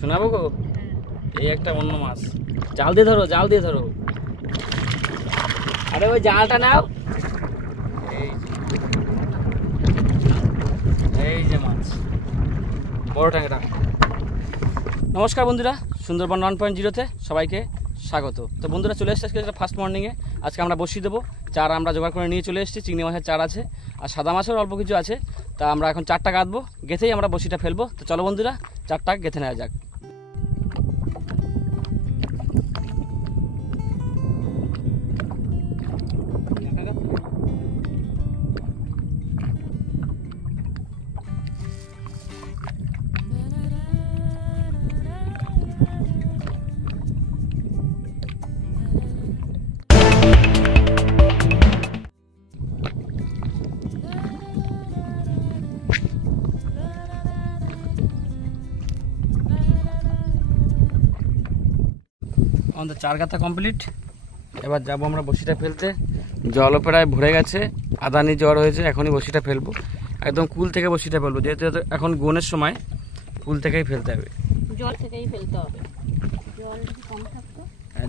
শোনাবো গো, এই একটা অন্য মাছ। জাল দিয়ে ধরো, জাল দিয়ে ধরো। আরে ওই জালটা নাও। এই যে মাছ, বড় ট্যাংরা। নমস্কার বন্ধুরা, সুন্দরবন 1.0-তে সবাইকে স্বাগত। তো বন্ধুরা চলে এসেছে আজকে ফার্স্ট মর্নিংয়ে। আজকে আমরা বসিয়ে দেবো। চার আমরা জোগাড় করে নিয়ে চলে এসেছি। চিংড়ি মাছের চার আছে, আর সাদা মাছের অল্প কিছু আছে। তা আমরা এখন চারটা গাঁথবো, গেঁথেই আমরা বসিটা ফেলবো। তো চলো বন্ধুরা, চারটা গেঁথে নেওয়া যাক। আমাদের চার গাঁথা কমপ্লিট। এবার যাবো আমরা বসিটা ফেলতে। জলও প্রায় ভরে গেছে, আদানি জ্বর হয়েছে। এখনই বসিটা ফেলবো, একদম কুল থেকে বসিটা ফেলবো। যেহেতু এখন গোনের সময়, কুল থেকেই ফেলতে হবে। জল থেকেই ফেলতে হবে।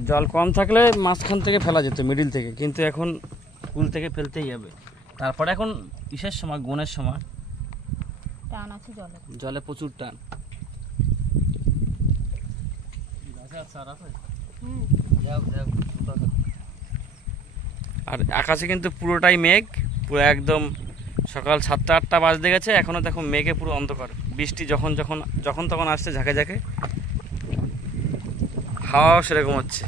জল কম থাকলে মাঝখান থেকে ফেলা যেত, মিডিল থেকে, কিন্তু এখন কুল থেকে ফেলতেই হবে। তারপরে এখন ইসের সময়, গোনের সময়, টান আছে জলে, জলে প্রচুর টান। আর আকাশে কিন্তু পুরোটাই মেঘ, পুরো একদম সকাল 7টা-8টা বাজতে গেছে, এখনো দেখো মেঘে পুরো অন্ধকার। বৃষ্টি যখন তখন আসছে ঝাঁকে ঝাঁকে, হাওয়াও সেরকম হচ্ছে।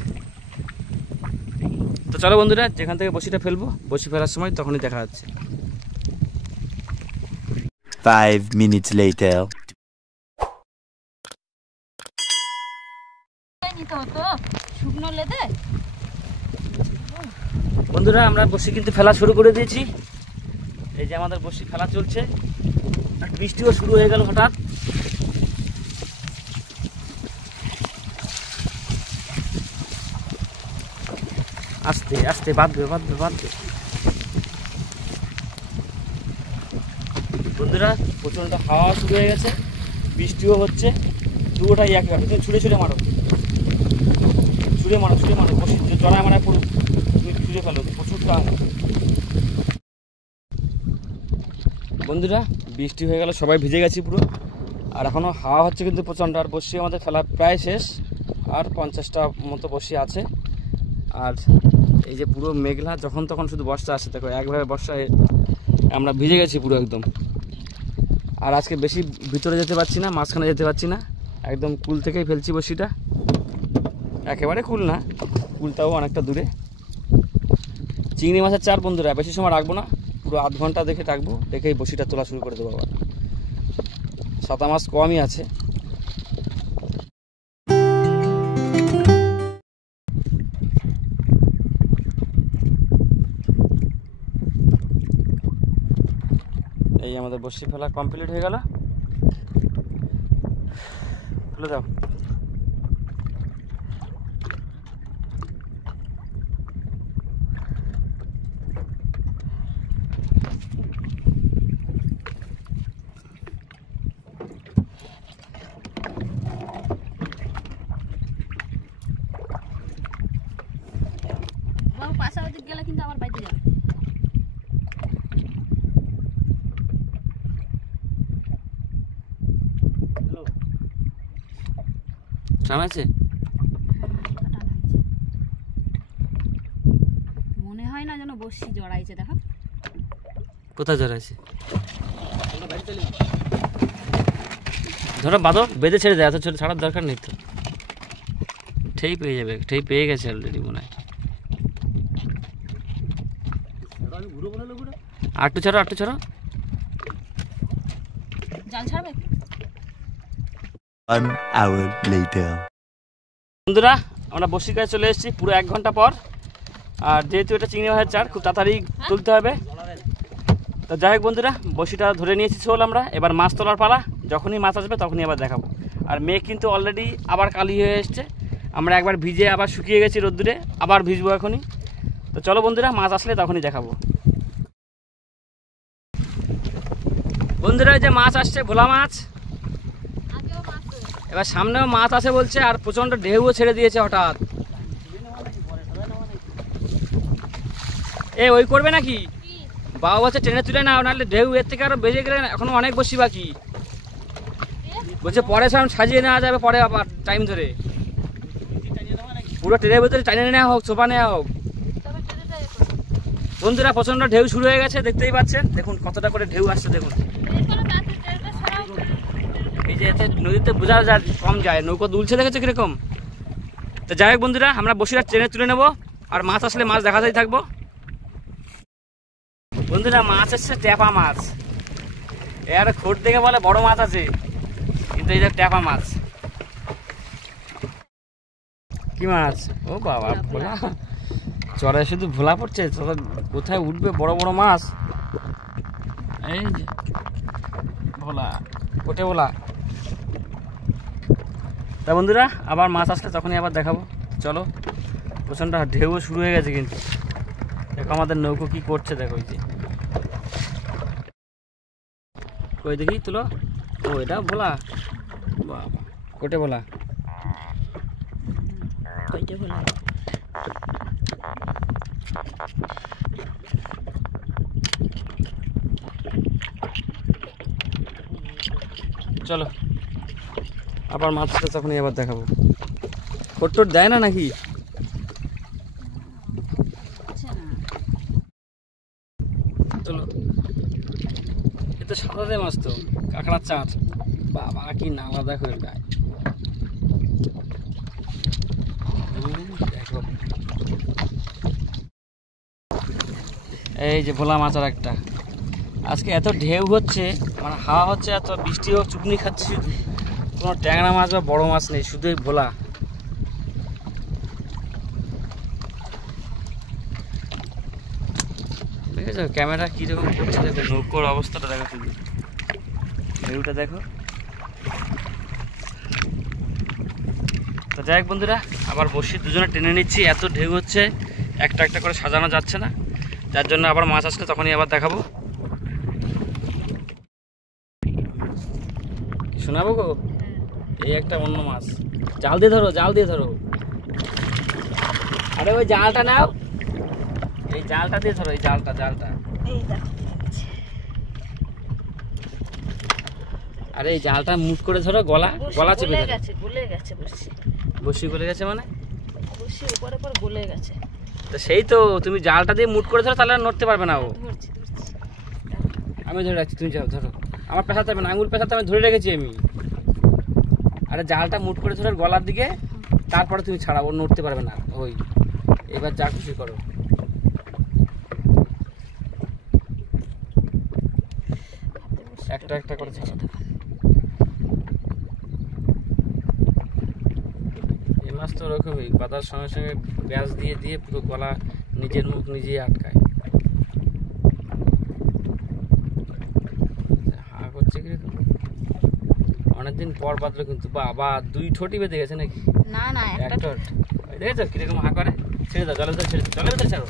তো চলো বন্ধুরা, যেখান থেকে বসিটা ফেলবো, বসি ফেলার সময় তখনই দেখা যাচ্ছে। 5 minutes later. বন্ধুরা আমরা বসি কিন্তু ফেলা শুরু করে দিয়েছি। এই যে আমাদের বসি ফেলা চলছে, বৃষ্টিও শুরু হয়ে গেল হঠাৎ। আস্তে আস্তে বাঁধবে। বন্ধুরা প্রচন্ড হাওয়া শুরু হয়ে গেছে, বৃষ্টিও হচ্ছে, দুটোটাই একভাবে। তুমি ছুঁড়ে মারো, বসি জড়ায় মারা পুরো ছুঁড়ে ফেলো, প্রচুর টান। বন্ধুরা বৃষ্টি হয়ে গেল, সবাই ভিজে গেছি পুরো। আর এখনও হাওয়া হচ্ছে কিন্তু প্রচণ্ড। আর বসি আমাদের ফেলা প্রায় শেষ, আর 50টা মতো বসি আছে। আর এই যে পুরো মেঘলা, যখন তখন শুধু বর্ষা আসে। দেখো একভাবে বর্ষায় আমরা ভিজে গেছি পুরো একদম। আর আজকে বেশি ভিতরে যেতে পারছি না, মাঝখানে যেতে পারছি না, একদম কুল থেকেই ফেলছি বসিটা। একেবারে কুল না, কুলটাও অনেকটা দূরে। চিংড়ি মাছের চার বন্ধুরা, বেশি সময় রাখবো না, পুরো আধ ঘন্টা দেখে রাখবো, দেখেই বসিটা তোলা শুরু করে দেবো। আবার সাদা মাছ কমই আছে। এই আমাদের বসি ফেলা কমপ্লিট হয়ে গেল, ফেলে দাও। পাশাপাশি গেলে কিন্তু আমার বাইতে যাবে। টান আছে, মনে হয় না যেন বসি জড়াইছে। দেখো কোথায় জড়াইছে, ধরো বাঁধো, বেঁধে ছেড়ে দেয়। এত ছোট ছাড়ার দরকার নেই তো, ঠেই পেয়ে যাবে। ঠেই পেয়ে গেছে অলরেডি মনে হয়। আটটু ছাড়ো, জাল ছাড়বে। 1 hour later. বন্ধুরা আমরা বসির কাছে চলে এসেছি পুরো 1 ঘন্টা পর। আর যেহেতু এটা চিংড়ি মাছের চার, খুব তাড়াতাড়ি তুলতে হবে। তো যাই হোক বন্ধুরা, বসিটা ধরে নিয়েছি শোল আমরা। এবার মাছ তোলার পালা, যখনই মাছ আসবে তখনই আবার দেখাবো। আর মেঘ কিন্তু অলরেডি আবার কালি হয়ে এসছে। আমরা একবার ভিজে আবার শুকিয়ে গেছি রোদ্দুরে, আবার ভিজবো এখনই। তো চলো বন্ধুরা, মাছ আসলে তখনই দেখাবো। বন্ধুরা যে মাছ আসছে, ভোলা মাছ। এবার সামনেও মাছ আছে বলছে, আর প্রচন্ড ঢেউও ছেড়ে দিয়েছে হঠাৎ। এ ওই করবে নাকি? বাবা বলছে ট্রেনে তুলে নাও, নাহলে ঢেউ এর থেকে আরো বেজে গেলে এখনো অনেক বসি বাকি। বলছে পরে সব সাজিয়ে নেওয়া যাবে, পরে আবার টাইম ধরে পুরো ট্রেনের ভিতরে টাইনে নেওয়া হোক, সোফা নেওয়া হোক। বন্ধুরা প্রচন্ড ঢেউ শুরু হয়ে গেছে, দেখতেই পাচ্ছেন। দেখুন কতটা করে ঢেউ আসছে দেখুন। এই যে এতে নদীতে বোঝা যায় কম যায়, নৌকো দুলছে দেখেছো কিরকম। তো যাই হোক বন্ধুরা, আমরা বসিরহাট ট্রেনে তুলে নেবো, আর মাছ আসলে মাছ দেখাতেই থাকবো। বন্ধুরা মাছ এসছে ট্যাপা মাছ। এর খোট দেখে বলে বড় মাছ আছে, কিন্তু এই যে ট্যাপা মাছ। কি মাছ? ও বাবা, ভোলা। চড়ায় শুধু ভোলা পড়ছে, কোথায় উঠবে বড় বড় মাছ। এই যে ভোলা, কোটে ভোলা। তা বন্ধুরা আবার মাছ আসলে তখনই আবার দেখাবো। চলো, প্রচণ্ড ঢেউ শুরু হয়ে গেছে কিন্তু। দেখো আমাদের নৌকো কি করছে, দেখো ওই যে কই দেখি তুলো। ও এটা ভোলা, বাবা কোটে ভোলা। চলো আবার মাছ আসলে তখনই আবার দেখাবো। খোট দেয় না নাকি? চলো, এ তো সাদাতে মাছ, তো কাঁকড়ার চাঁচ। বাবা কি নালা দেখো এটা। দেখো এই যে ভোলা মাছ আর একটা। আজকে এত ঢেউ হচ্ছে, মানে হাওয়া হচ্ছে, এত বৃষ্টি হোক, চুপনি খাচ্ছি শুধু। কোনো ট্যাংরা মাছ বা বড় মাছ নেই, শুধু এই ভোলা। দেখেছো ক্যামেরা কিরকম করছে, দেখো নৌকোর অবস্থাটা দেখো, শুধু ঢেউটা দেখো। তো যাই হোক বন্ধুরা, আবার বসি দুজনে টেনে নিচ্ছি, এত ঢেউ হচ্ছে, একটা একটা করে সাজানো যাচ্ছে না, যার জন্য আবার মাছ আসলে তখনই আবার দেখাবো। শোনাবো গো, এই একটা অন্য মাছ। জাল দিয়ে ধরো, জাল দিয়ে ধরো। আরে ওই জালটা নাও, এই জালটা দিয়ে ধরো, এই জালটা। আরে এই জালটা মুট করে ধরো, গলা চেপে গেছে, বসি গলে গেছে মানে বসির উপরে পর গলে গেছে। তো সেই তো, তুমি জালটা দিয়ে মুট করে ধরো, তাহলে আর নড়তে পারবে না ও। আমি ধরে রাখছি, তুমি যাও ধরো। আমার পেশাতে হবে না, আঙুল পেশাতে আমি ধরে রেখেছি আমি। আরে জালটা মুট করে ধরো গলার দিকে, তারপরে তুমি ছাড়াও, ও নড়তে পারবে না। ওই এবার যা খুশি করো। একটা একটা করে ছাড়ো। এই মাছ তো ওরকমই, বাতার সঙ্গে সঙ্গে ব্যাস দিয়ে দিয়ে পুরো গলা, নিজের মুখ নিজেই আটকায়। হা করছে কিরকম, অনেকদিন পর বাদলো কিন্তু। বাবা দুই ঠোঁটই বেঁধে গেছে নাকি? না না, এক ঠোঁট। দেখেছো কিরকম হা করে? ছেড়ে দাও, জলের ভিতরে ছেড়ে দাও, জলের ভিতরে ছাড়ো।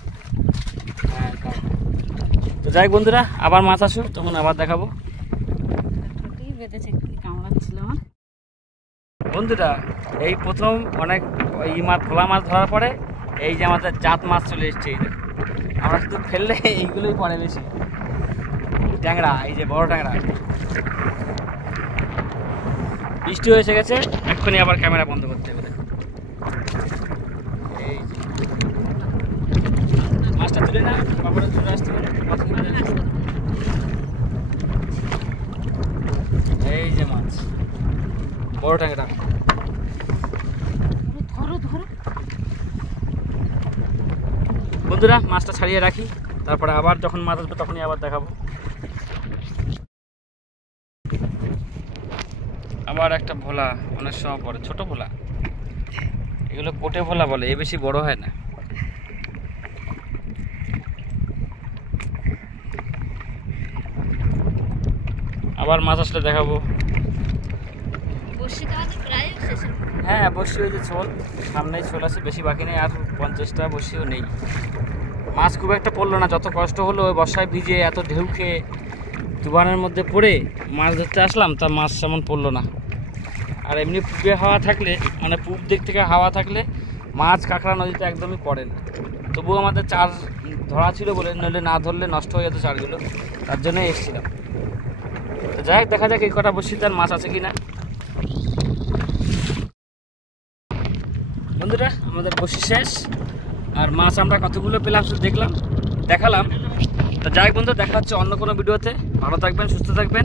হ্যাঁ, তো যাই বন্ধুরা, আবার মাছ আসো, তখন আবার দেখাবো। বন্ধুরা এই প্রথম অনেক এই মাছ, ভোলা মাছ ধরার পরে এই যে আমাদের জাত মাছ চলে এসছে। এই আমরা শুধু ফেললে এইগুলোই পড়ে বেশি। ট্যাংরা, এই যে বড় ট্যাংরা। বৃষ্টি এসে গেছে, এক্ষুনি আবার ক্যামেরা বন্ধ করতে হবে। এই যে মাছটা তুলে না, বাবারা চলে আসতে পারে। এই যে মাছ, বড় ট্যাংরা। বন্ধুরা মাছটা ছাড়িয়ে রাখি, তারপরে আবার যখন মাছ আসবে তখনই আবার দেখাবো। আবার একটা ভোলা, অনেক সময় পরে ছোট ভোলা, এগুলো কোটে ভোলা বলে, এ বেশি বড় হয় না। আবার মাছ আসলে দেখাবো। হ্যাঁ বসি, ওই যে ছোল, সামনেই ছোল আছে, বেশি বাকি নেই, আর 50টা বসিও নেই। মাছ খুব একটা পড়লো না, যত কষ্ট হলো ওই বর্ষায় ভিজে এত ঢেউ খেয়ে দুবানের মধ্যে পড়ে মাছ ধরতে আসলাম, তা মাছ তেমন পড়লো না। আর এমনি পুবে হাওয়া থাকলে মানে পূব দিক থেকে হাওয়া থাকলে মাছ কাঁকড়া নদীতে একদমই পড়ে না। তবুও আমাদের চার ধরা ছিল বলে, নইলে না ধরলে নষ্ট হয়ে যেত চারগুলো, তার জন্যই এসেছিলাম। তো যাই হোক, দেখা যাক এই কটা বসিতে আর মাছ আছে কি না। বন্ধুরা আমাদের বসি শেষ, আর মাছ আমরা কতগুলো পেলাম শুধু দেখালাম। তো যাই হোক বন্ধু, দেখা হচ্ছে অন্য কোনো ভিডিওতে। ভালো থাকবেন, সুস্থ থাকবেন।